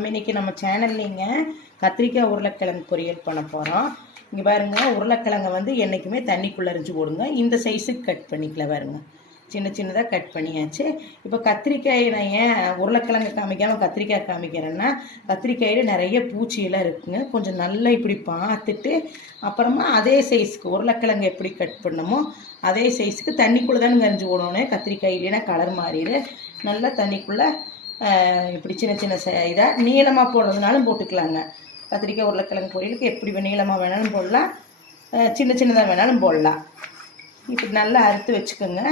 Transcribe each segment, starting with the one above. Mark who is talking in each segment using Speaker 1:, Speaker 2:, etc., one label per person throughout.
Speaker 1: நம்ம இன்னைக்கு நம்ம சேனல்லிங்க கத்திரிக்காய் உருளைக்கிழங்கு பொரியல் பண்ண போகிறோம் இங்கே பாருங்கள் உருளைக்கிழங்கை வந்து என்றைக்குமே தண்ணிக்குள்ளே அரிஞ்சு போடுங்க. இந்த சைஸுக்கு கட் பண்ணிக்கலாம் பாருங்க. சின்ன சின்னதாக கட் பண்ணியாச்சு. இப்போ கத்திரிக்காய் நான் ஏன் உருளைக்கிழங்கு காமிக்காமல் கத்திரிக்காய் காமிக்கிறேன்னா கத்திரிக்காயில் நிறைய பூச்சியெல்லாம் இருக்குங்க. கொஞ்சம் நல்லா இப்படி பார்த்துட்டு அப்புறமா அதே சைஸ்க்கு உருளைக்கிழங்கு எப்படி கட் பண்ணமோ அதே சைஸுக்கு தண்ணிக்குள்ளே தானே அரிஞ்சு போடணும் கத்திரிக்காய் இல்லைன்னா கலர் மாறிடு. நல்லா தண்ணிக்குள்ளே இப்படி சின்ன சின்ன இதாக நீளமாக போடுறதுனாலும் போட்டுக்கலாங்க. கத்திரிக்காய் உருளைக்கிழங்கு பொரியலுக்கு எப்படி நீளமாக வேணாலும் போடலாம். சின்ன சின்னதாக வேணாலும் போடலாம். இப்படி நல்லா அறுத்து வச்சுக்கோங்க.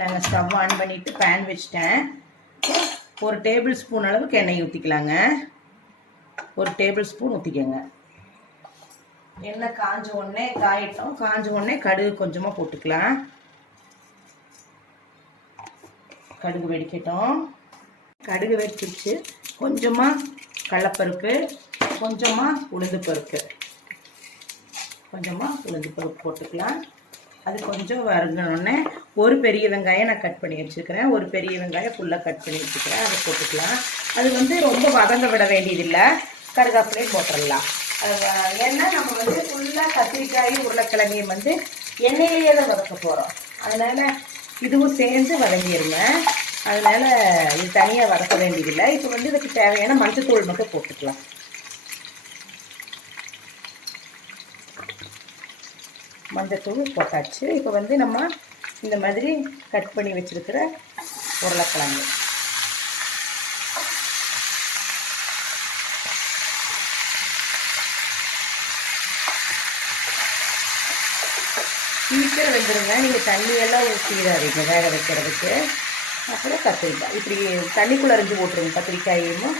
Speaker 1: நாங்கள் ஸ்டவ் ஆன் பண்ணிவிட்டு பேன் வச்சிட்டேன். ஒரு டேபிள் ஸ்பூன் அளவுக்கு எண்ணெய் ஊற்றிக்கலாங்க ஒரு டேபிள் ஸ்பூன் ஊற்றிக்கோங்க எண்ணெய் காஞ்ச உடனே காயட்டும். காஞ்ச உடனே கடுகு கொஞ்சமாக போட்டுக்கலாம். கடுகு வெடிக்கட்டும். கடுகு வெடிச்சிருச்சு. கொஞ்சமாக கடலப்பருப்பு கொஞ்சமாக உளுந்து பருப்பு கொஞ்சமாக உளுந்து பருப்பு போட்டுக்கலாம். அது கொஞ்சம் வறுங்கணுன்னே ஒரு பெரிய வெங்காயம் நான் கட் பண்ணி வச்சுருக்கிறேன். ஒரு பெரிய வெங்காயம் ஃபுல்லாக கட் பண்ணி வச்சுக்கிறேன் அதை போட்டுக்கலாம். அது வந்து ரொம்ப வதங்க விட வேண்டியதில்லை. கருகாப்பிலே போட்டுடலாம் அது ஏன்னா நம்ம வந்து ஃபுல்லாக கத்திரிக்காயும் உருளைக்கிழங்கையும் வந்து எண்ணெயிலேயே தான் வதக்க போகிறோம் அதனால் இதுவும் சேர்ந்து வதங்கிடுங்க அதனால இது தனியாக வதக்க வேண்டியதில்லை. இப்போ வந்து இதுக்கு தேவையான மஞ்சத்தூள் மட்டும் போட்டுக்கலாம். மஞ்சத்தூள் போட்டாச்சு. இப்போ வந்து நம்ம இந்த மாதிரி கட் பண்ணி வச்சுருக்கிற உருளைக்கிழங்கு. சீக்கிரம் வெந்துடுங்க நீங்கள் தண்ணியெல்லாம் ஊற்றிடாதீங்க வேக வைக்கிறதுக்கு. அப்புறம் கத்திரிக்காய். இப்படி தண்ணிக்குள்ளே அரிஞ்சு போட்டுருங்க. கத்திரிக்காயும்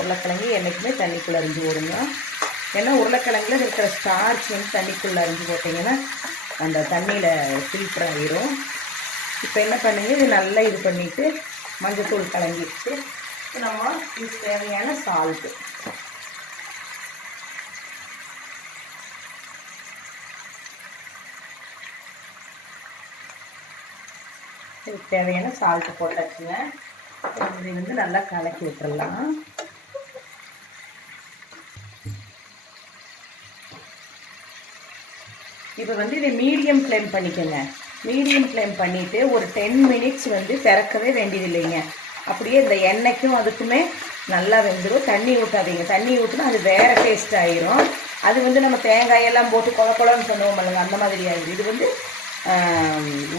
Speaker 1: உருளைக்கிழங்கு என்றைக்குமே தண்ணிக்குள்ளே அரிஞ்சு போடுங்க. ஏன்னா உருளைக்கிழங்குல இருக்கிற ஸ்டார்ச் வந்து தண்ணிக்குள்ளே அரிஞ்சு போட்டிங்கன்னா அந்த தண்ணியில் ஃபில்டர் ஆகிரும் இப்போ என்ன பண்ணுங்கள் இது நல்லா இது பண்ணிவிட்டு மஞ்சத்தூள் கலங்கிடுச்சு நம்ம தேவையான சால்ட்டு இதுக்கு தேவையான சால்ட்டு போட்டாச்சுங்க. இது வந்து நல்லா கலக்கி விட்டுறலாம். இப்போ வந்து இதை மீடியம் ஃப்ளேம் பண்ணிக்கோங்க. மீடியம் ஃப்ளேம் பண்ணிவிட்டு ஒரு டென் மினிட்ஸ் வந்து திறக்கவே வேண்டியதில்லைங்க. அப்படியே இந்த எண்ணெய்க்கும் அதுக்குமே நல்லா வெந்துடும் தண்ணி ஊற்றாதீங்க தண்ணி ஊற்றினா அது வேறு டேஸ்ட் ஆயிரும். அது வந்து நம்ம தேங்காயெல்லாம் போட்டு கொல கொலன்னு பண்ணுவோம் இல்லைங்க அந்த மாதிரி ஆயிடும் இது வந்து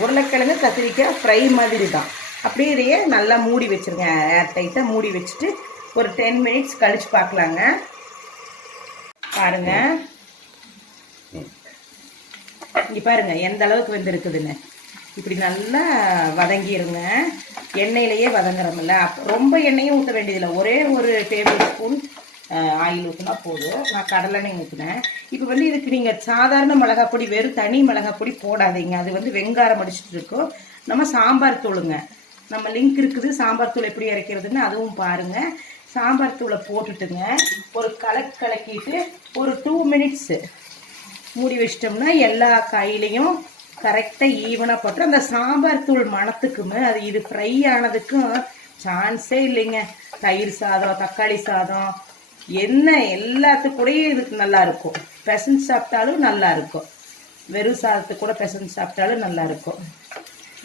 Speaker 1: உருளைக்கிழங்கு கத்திரிக்காய் ஃப்ரை மாதிரி தான் அப்படியே நல்லா மூடி வச்சுருங்க. ஏர் டைட்டாக மூடி வச்சுட்டு ஒரு டென் மினிட்ஸ் கழிச்சு பார்க்கலாங்க. பாருங்கள் இங்கே பாருங்க எந்த அளவுக்கு வந்துருக்குதுன்னு. இப்படி நல்லா வதங்கிடுங்க எண்ணெயிலையே வதங்குறோம்ல. ரொம்ப எண்ணெயும் ஊற்ற வேண்டியதில்லை. ஒரே ஒரு டேபிள் ஸ்பூன் ஆயில் ஊற்றினா போதும். நான் கடலெண்ணெய் ஊற்றினேன் இப்போ வந்து இதுக்கு நீங்கள் சாதாரண மிளகா பொடி வெறும் தனி மிளகா பொடி போடாதீங்க. அது வந்து வெங்காரம் அடிச்சிட்டு இருக்கும். நம்ம சாம்பார் தூளுங்க. நம்ம லிங்க் இருக்குது. சாம்பார் தூள் எப்படி இறக்கிறதுன்னு அதுவும் பாருங்கள் சாம்பார் தூளை போட்டுட்டுங்க. ஒரு கலக்கு கலக்கிட்டு ஒரு டூ மினிட்ஸு மூடி வச்சிட்டோம்னா எல்லா காயிலையும் கரெக்டாக ஈவனாக போட்டு அந்த சாம்பார் தூள் மணத்துக்குமே அது இது ஃப்ரை ஆனதுக்கும் சான்ஸே இல்லைங்க. தயிர் சாதம் தக்காளி சாதம் என்ன எல்லாத்துக்கூடயும் இதுக்கு நல்லா இருக்கும் பெசஞ்சு சாப்பிட்டாலும் நல்லா இருக்கும் வெறும் சாதத்துக்கு கூட பெசஞ்சு சாப்பிட்டாலும் நல்லா இருக்கும்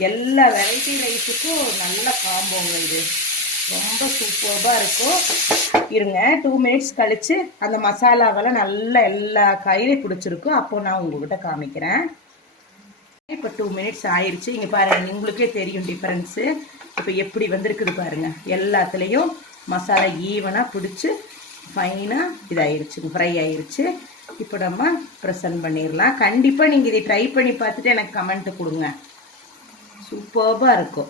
Speaker 1: எல்லா வெரைட்டி ரைஸுக்கும் நல்ல காம்போங்க இது. ரொம்ப சூப்பர்பாக இருக்கும். இருங்க டூ மினிட்ஸ் கழித்து அந்த மசாலாவெல்லாம் நல்லா எல்லா காயிலையும் பிடிச்சிருக்கும். அப்போ நான் உங்கள்கிட்ட காமிக்கிறேன். இப்போ டூ மினிட்ஸ் ஆயிடுச்சு இங்கே பாருங்கள் உங்களுக்கே தெரியும் டிஃப்ரென்ஸு இப்போ எப்படி வந்திருக்குது பாருங்க. எல்லாத்துலேயும் மசாலா ஈவனாக பிடிச்சி ஃபைனாக இதாயிருச்சு ஃப்ரை ஆயிருச்சு. இப்போ நம்ம ப்ரெசன்ட் பண்ணிடலாம் கண்டிப்பாக நீங்கள் இதை ட்ரை பண்ணி பார்த்துட்டு எனக்கு கமெண்ட் கொடுங்க. சூப்பர்பாக இருக்கும்.